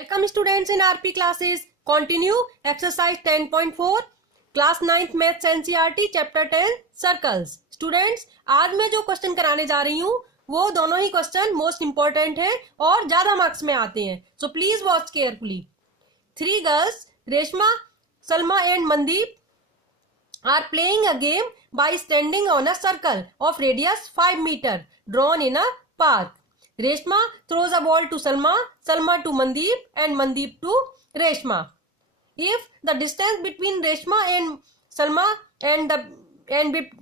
Welcome students in RP classes. Continue exercise 10.4 class 9th maths NCERT chapter 10 circles. Students, आज मैं जो question कराने जा रही हूँ वो दोनों ही क्वेश्चन मोस्ट इंपॉर्टेंट हैं और ज्यादा मार्क्स में आते हैं. So please watch carefully. 3 girls Reshma, Salma and Mandeep are playing a game by standing on a circle of radius 5 meter drawn in a park. Reshma throws a ball to Salma, Salma to Mandeep, and Mandeep to Reshma. If the distance between Reshma and Salma and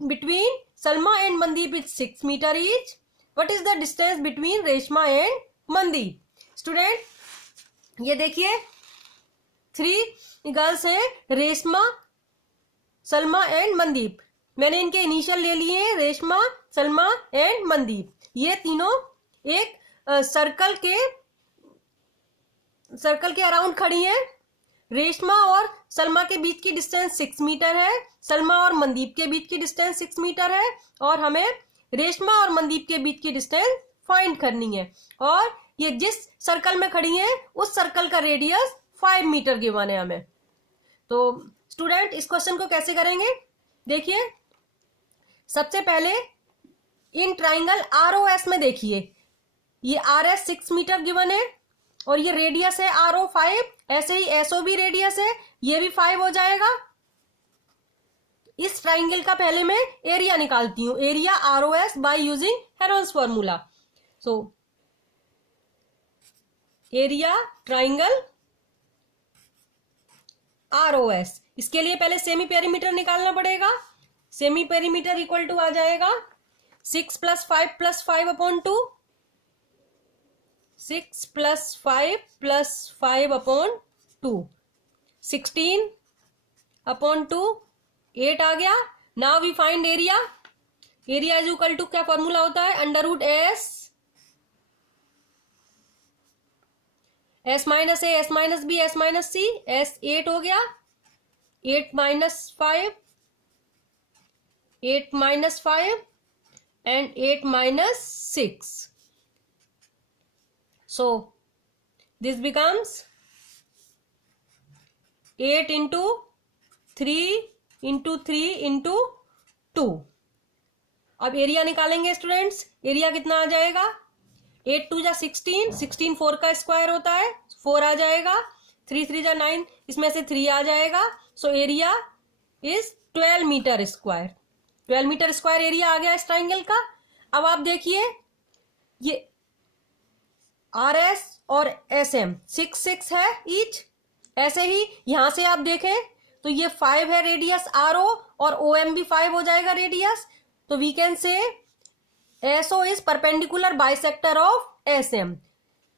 between Salma and Mandeep is 6 meter each, what is the distance between Reshma and Mandeep? Student, ये देखिए 3 girls हैं, Reshma, Salma and Mandeep. मैंने इनके initial ले लिए हैं, Reshma, Salma and Mandeep. ये तीनों एक सर्कल के अराउंड खड़ी हैं. रेशमा और सलमा के बीच की डिस्टेंस 6 मीटर है, सलमा और मनदीप के बीच की डिस्टेंस 6 मीटर है और हमें रेशमा और मनदीप के बीच की डिस्टेंस फाइंड करनी है. और ये जिस सर्कल में खड़ी हैं उस सर्कल का रेडियस 5 मीटर गिवन है हमें. तो स्टूडेंट, इस क्वेश्चन को कैसे करेंगे देखिए. सबसे पहले इन ट्राइंगल ROS में देखिए, ये RS 6 मीटर गिवन है और ये रेडियस है RO 5. ऐसे ही SO भी रेडियस है, ये भी 5 हो जाएगा. इस ट्राइंगल का पहले मैं एरिया निकालती हूं, area ROS by using Heron's formula. So area triangle ROS, इसके लिए पहले सेमी पेरीमीटर निकालना पड़ेगा. सेमी पेरीमीटर इक्वल टू आ जाएगा 6 + 5 + 5/2. 6 + 5 + 5/2, 16/2, 8 आ गया. Now we find area. Area is equal to क्या फॉर्मूला होता है, √S S - A, S - B, S - C. S 8 हो गया. 8 - 5, 8 - 5 and 8 - 6. So this becomes 8 into 3 into 3 into 2. अब एरिया निकालेंगे स्टूडेंट्स. एरिया कितना आ जाएगा, 8 2 जा 16, 16 4 का स्क्वायर होता है, 4 आ जाएगा. 3 3 जा 9, इसमें से 3 आ जाएगा. So area is 12 metre square. 12 metre square area आ गया इस ट्राइंगल का. अब आप देखिए, ये RS और SM 6 6 है ईच. ऐसे ही यहां से आप देखें तो ये 5 है रेडियस RO और OM भी 5 हो जाएगा रेडियस. तो we can say SO is perpendicular bisector of SM.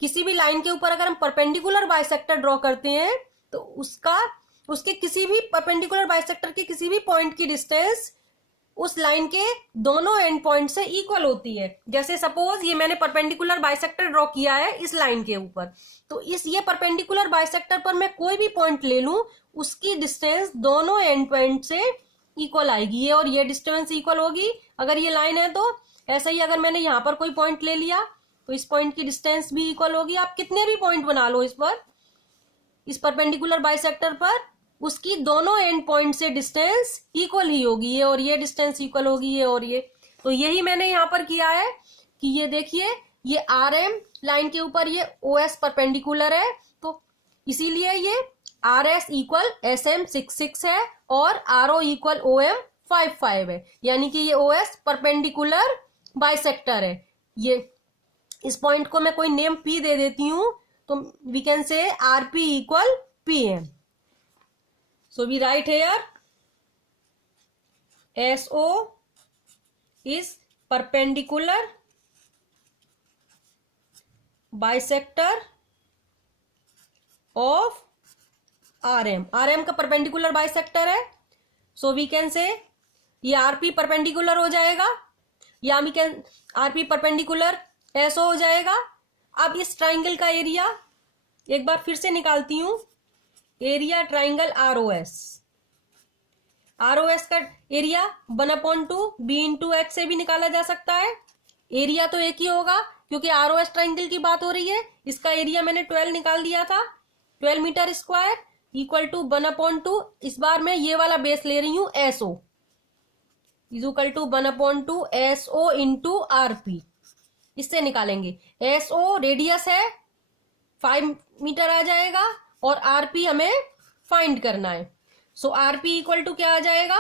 किसी भी लाइन के ऊपर अगर हम परपेंडिकुलर बाइसेक्टर ड्रॉ करते हैं तो उसके किसी भी परपेंडिकुलर बाइसेक्टर के किसी भी पॉइंट की डिस्टेंस उस लाइन के दोनों एंड पॉइंट से इक्वल होती है. जैसे सपोज ये मैंने परपेंडिकुलर बाइसेक्टर ड्रॉ किया है इस लाइन के ऊपर, तो ये परपेंडिकुलर बाइसेक्टर पर मैं कोई भी पॉइंट ले लूं, उसकी डिस्टेंस दोनों एंड पॉइंट से इक्वल आएगी. ये और ये डिस्टेंस इक्वल होगी अगर ये लाइन है तो. ऐसा ही अगर मैंने यहाँ पर कोई पॉइंट ले लिया तो इस पॉइंट की डिस्टेंस भी इक्वल होगी. आप कितने भी पॉइंट बना लो इस परपेंडिकुलर बाइसेक्टर पर, उसकी दोनों एंड पॉइंट से डिस्टेंस इक्वल ही होगी. ये और ये डिस्टेंस इक्वल होगी, ये और ये. तो यही मैंने यहाँ पर किया है कि ये देखिए, ये RM लाइन के ऊपर ये OS परपेंडिकुलर है, तो इसीलिए ये RS इक्वल SM 6 6 है और RO इक्वल OM 5 5 है. यानी कि ये OS परपेंडिकुलर बाइसेक्टर है. ये इस पॉइंट को मैं कोई नेम P दे देती हूं, तो we can say RP equal PM. So we write here SO is perpendicular bisector of RM. RM का परपेंडिकुलर बाइसेक्टर है. So we can say ये RP परपेंडिकुलर हो जाएगा या we can RP perpendicular SO हो जाएगा. अब इस ट्राइंगल का एरिया एक बार फिर से निकालती हूं. Area triangle ROS. ROS का एरिया 1/2 B × H से भी निकाला जा सकता है. एरिया तो एक ही होगा, क्योंकि ROS ट्राइंगल की बात हो रही है। इसका एरिया मैंने 12 निकाल दिया था, 12 मीटर स्क्वायर इक्वल टू 1/2। इस बार मैं ये वाला बेस ले रही हूं SO is equal to 1/2 SO into RP। इससे निकालेंगे। SO रेडियस है 5 मीटर आ जाएगा और RP हमें फाइंड करना है। सो RP इक्वल टू क्या आ जाएगा,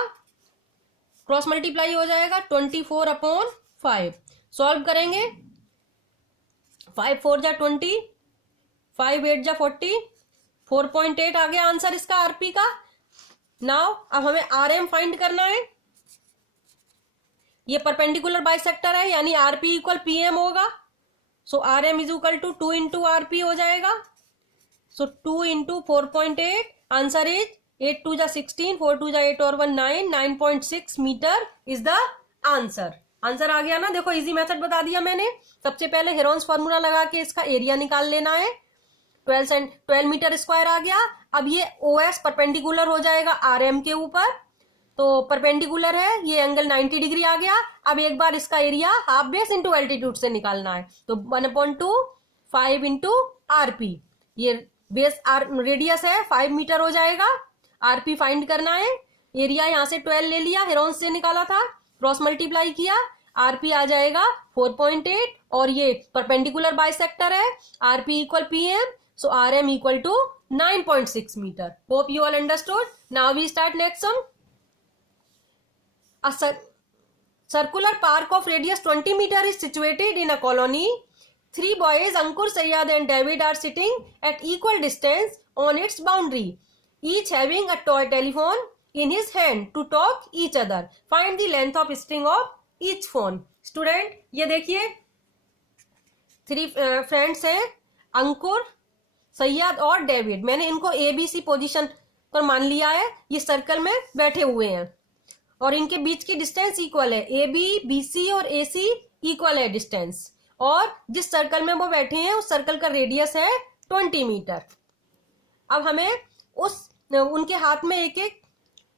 क्रॉस मल्टीप्लाई हो जाएगा 24/5। सॉल्व करेंगे, 5 4 जा 20, 5 8 जा 40, 4.8 आ गया आंसर इसका RP का। नाउ अब हमें RM फाइंड करना है। ये परपेंडिकुलर बाइसेक्टर है यानी RP इक्वल PM होगा। So RM is equal to 2 into RP हो जाएगा। सो 2 इंटू 4.8 आंसर इज 8 2 जा 16, 4 2 जा 8 और 1 9, 9.6 metre is the answer. Answer आ गया ना। देखो इजी मेथड बता दिया मैंने। सबसे पहले हेरोन्स फार्मूला लगा के इसका एरिया निकाल लेना है। 12 मीटर स्क्वायर आ गया। अब ये OS परपेंडिकुलर हो जाएगा RM के ऊपर, तो परपेंडिकुलर है, ये एंगल 90 डिग्री आ गया। अब एक बार इसका area half base into altitude से निकालना है, तो 1/2 5 इंटू RP। ये बेस रेडियस है 5 मीटर हो जाएगा। RP फाइंड करना है। एरिया यहां से 12 ले लिया, हेरोन्स से निकाला था, क्रॉस मल्टीप्लाई किया, RP आ जाएगा 4.8 और ये परपेंडिकुलर बाइसेक्टर है। RP equal PM, so RM equal to 9.6 metre. Hope you all understood. Now we start next sum. A circular park of radius 20 meter is situated in a colony. 3 boys, Ankur, Sayyad and David, are sitting at equal distance on its boundary, each having a toy telephone in his hand to talk each other. Find the length of string of each phone. Student, ये देखिए 3 friends हैं, अंकुर, सैयद और David. मैंने इनको ABC position पर मान लिया है। ये सर्कल में बैठे हुए हैं और इनके बीच की डिस्टेंस इक्वल है। AB, BC और AC इक्वल है डिस्टेंस। और जिस सर्कल में वो बैठे हैं उस सर्कल का रेडियस है 20 मीटर। अब हमें उनके हाथ में एक एक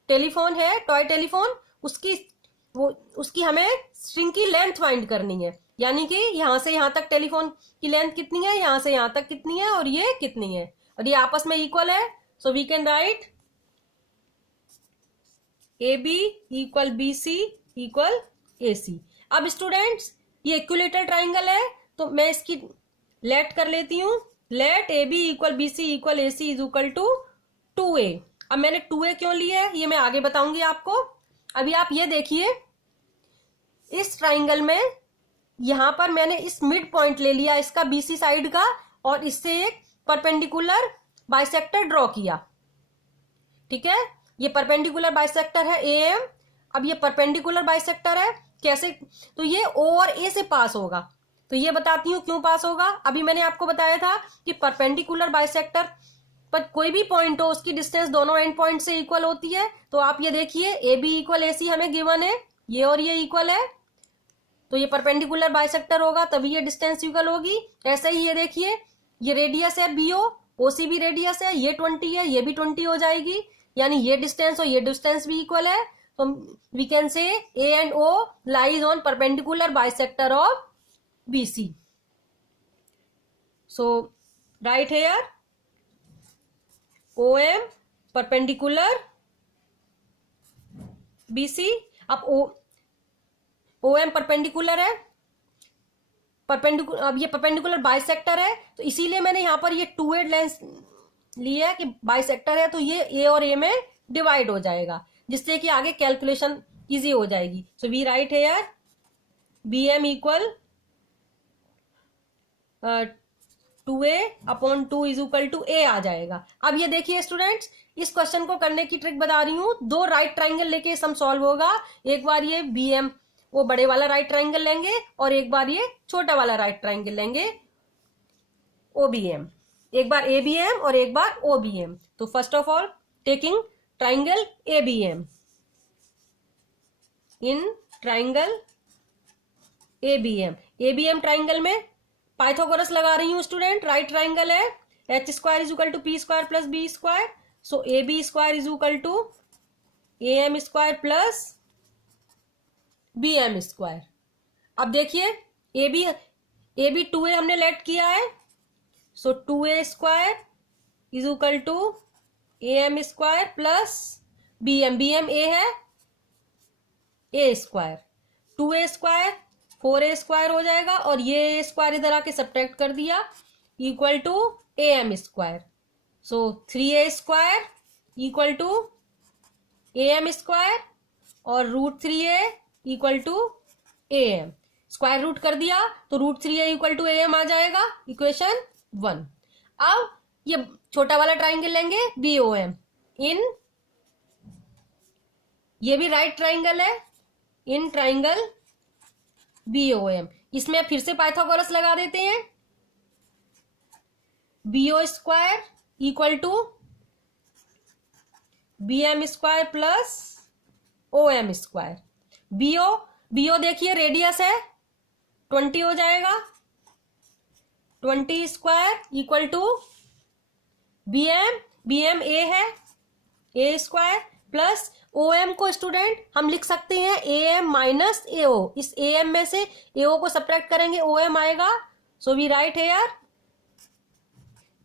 टेलीफोन है, टॉय टेलीफोन। उसकी हमें स्ट्रिंग की लेंथ फाइंड करनी है, यानी कि यहां से यहां तक टेलीफोन की लेंथ कितनी है, यहां से यहां तक कितनी है और ये कितनी है, और ये आपस में इक्वल है। So we can write AB equal BC equal AC। अब स्टूडेंट्स ये इक्विलेटरल ट्राइंगल है, तो मैं इसकी लेट कर लेती हूं। Let AB equal BC equal AC is equal to 2A। अब मैंने 2A क्यों लिया है ये मैं आगे बताऊंगी आपको। अभी आप ये देखिए, इस ट्राइंगल में यहां पर मैंने इस मिड पॉइंट ले लिया इसका BC साइड का और इससे एक परपेंडिकुलर बाइसेक्टर ड्रॉ किया। ठीक है, ये परपेंडिकुलर बाइसेक्टर है AM। अब ये परपेंडिकुलर बाइसेक्टर है, कैसे, तो ये O और A से पास होगा। तो ये बताती हूं क्यों पास होगा। अभी मैंने आपको बताया था कि परपेंडिकुलर बाइसेक्टर पर कोई भी पॉइंट हो उसकी डिस्टेंस दोनों एंड पॉइंट से इक्वल होती है। तो आप ये देखिए AB इक्वल AC हमें गिवन है, ये और ये इक्वल है, तो ये परपेंडिकुलर बाइसेक्टर होगा तभी ये डिस्टेंस इक्वल होगी। ऐसे ही ये देखिए, ये रेडियस है BO, OC भी रेडियस है, ये 20 है, ये भी 20 हो जाएगी, यानी ये डिस्टेंस और ये डिस्टेंस भी इक्वल है। तो we can say A and O lies on perpendicular bisector of BC। So write here OM perpendicular BC। अब OM परपेंडिकुलर है, अब ये परपेंडिकुलर बाइसेक्टर है, तो इसीलिए मैंने यहां पर ये 2A लेंस लिया है कि बाइसेक्टर है, तो ये A और A में डिवाइड हो जाएगा, जिससे कि आगे कैलकुलेशन इजी हो जाएगी। So we write here BM equal 2A/2 is equal to A आ जाएगा। अब ये देखिए स्टूडेंट्स, इस क्वेश्चन को करने की ट्रिक बता रही हूं। 2 राइट ट्राइंगल लेके सम सॉल्व होगा। एक बार ये BM वो बड़े वाला राइट ट्राइंगल लेंगे और एक बार ये छोटा वाला राइट ट्राइंगल लेंगे OBM। एक बार ABM और एक बार OBM। तो first of all taking triangle ABM, in triangle ABM triangle में पाइथागोरस लगा रही हूं स्टूडेंट। राइट ट्राइंगल है, H square is equal to P square plus B square. So AB square is equal to AM square plus BM square. अब देखिए A B 2a हमने लेट किया है, so 2a square is equal to am square plus bm A है, A square 2a square 4a square हो जाएगा, और ये a स्क्वायर इधर आके सब्ट्रैक्ट कर दिया, equal to am square, so 3a square equal to am square और √3a equal to am, square root कर दिया तो √3a इक्वल टू am आ जाएगा, इक्वेशन 1। अब ये छोटा वाला ट्राइंगल लेंगे BOM, इन ये भी राइट ट्राइंगल है, इन ट्राइंगल BOM, इसमें फिर से पाइथागोरस लगा देते हैं, BO square equal to BM square plus OM square. BO देखिए रेडियस है 20 हो जाएगा, 20 square equal to BM A है, A स्क्वायर प्लस OM को स्टूडेंट हम लिख सकते हैं AM माइनस AO, इस AM में से AO को सब्ट्रैक्ट करेंगे OM आएगा, so we write here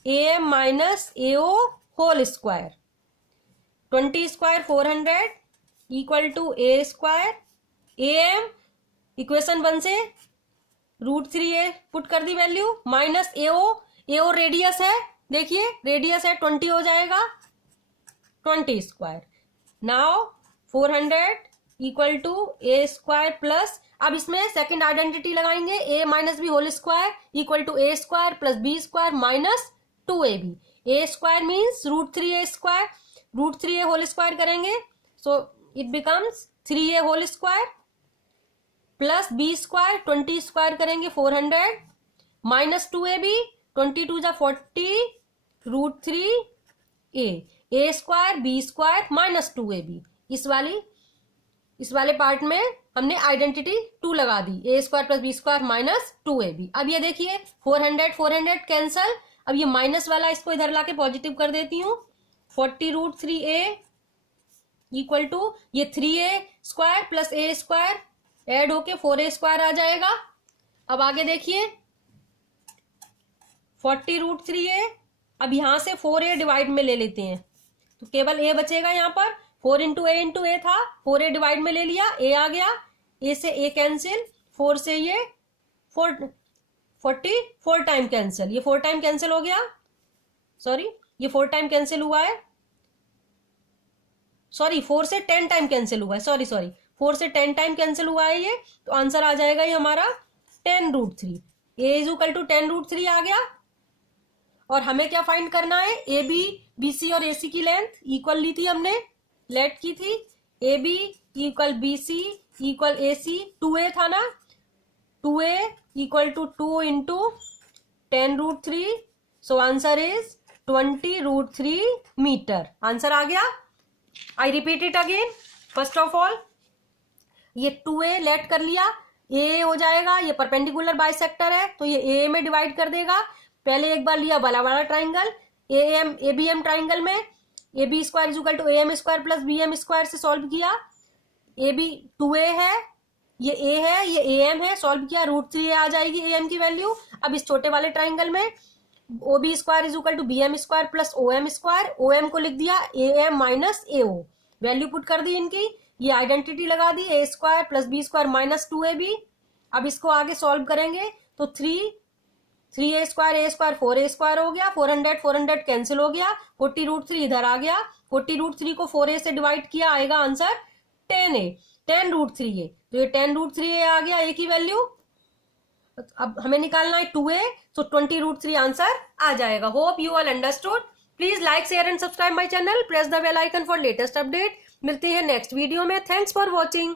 AM minus AO whole square, 20 square 400 equal to A square, AM equation 1 से √3a पुट कर दी वैल्यू, माइनस AO रेडियस है, देखिए रेडियस है 20 हो जाएगा, 20 square, now 400 equal to A square plus, अब इसमें सेकंड आइडेंटिटी लगाएंगे, A minus B whole square equal to A square plus B square minus 2ab, A square means √3a square, √3a whole square करेंगे, so it becomes 3a whole square plus B square, 20 square करेंगे 400 minus 2ab, 22 जा 40 √3a, A square B square minus 2ab, इस वाले part में हमने identity 2 लगा दी, A square plus B square minus 2ab। अब ये देखिए 400 कैंसल, अब ये माइनस वाला इसको इधर लाके पॉजिटिव कर देती हूँ, 40 √3a इक्वल टू ये 3a square plus A square add होके 4a स्क्वायर आ जाएगा। अब आगे देखिए 40 √3a, अब यहां से 4a डिवाइड में ले लेते हैं तो केवल a बचेगा, यहाँ पर 4 इंटू a था, 4a डिवाइड में ले लिया, a आ गया, a से a कैंसिल, 4 से ये 4 टाइम कैंसिल, ये 4 टाइम कैंसिल हो गया, सॉरी ये 4 टाइम कैंसिल हुआ है, सॉरी 4 से 10 टाइम कैंसिल हुआ है, सॉरी 4 से 10 टाइम कैंसिल हुआ है ये, तो आंसर आ जाएगा ये हमारा 10 √3, a इज इक्वल टू 10 √3 आ गया। और हमें क्या फाइंड करना है, AB BC और AC की लेंथ इक्वल ली थी हमने, लेट की थी, AB equal BC equal AC, 2a था ना, 2a equal to 2 into 10 √3, so answer is 20 √3 metre, answer आ गया। I repeat it again, first of all ये 2a लेट कर लिया, a हो जाएगा, ये परपेंडिकुलर बाइसेक्टर है तो ये a में डिवाइड कर देगा, पहले एक बार लिया वाला ट्राइंगल ABM ट्राइंगल में AB square is equal to AM square plus BM square से सॉल्व किया, AB 2a है, ये A है, ये AM है, सॉल्व किया, √3a आ जाएगी AM की वैल्यू। अब इस छोटे वाले ट्राइंगल में OB square is equal to BM square plus OM square, OM को लिख दिया AM minus AO, value put कर दी इनकी, ये आइडेंटिटी लगा दी, A square plus B square minus 2ab। अब इसको आगे सॉल्व करेंगे तो 3a square A square 4a square हो गया, 400 कैंसिल हो गया, 40 √3 इधर आ गया, 40 √3 को 4a से डिवाइड किया, आएगा आंसर 10 √3a, तो ये 10 √3a आ गया a की वैल्यू। अब हमें निकालना है 2a, तो 20 √3 आंसर आ जाएगा। Hope you all understood. Please like share and subscribe my channel, press the bell icon for latest update. मिलते हैं नेक्स्ट वीडियो में, थैंक्स फॉर वॉचिंग।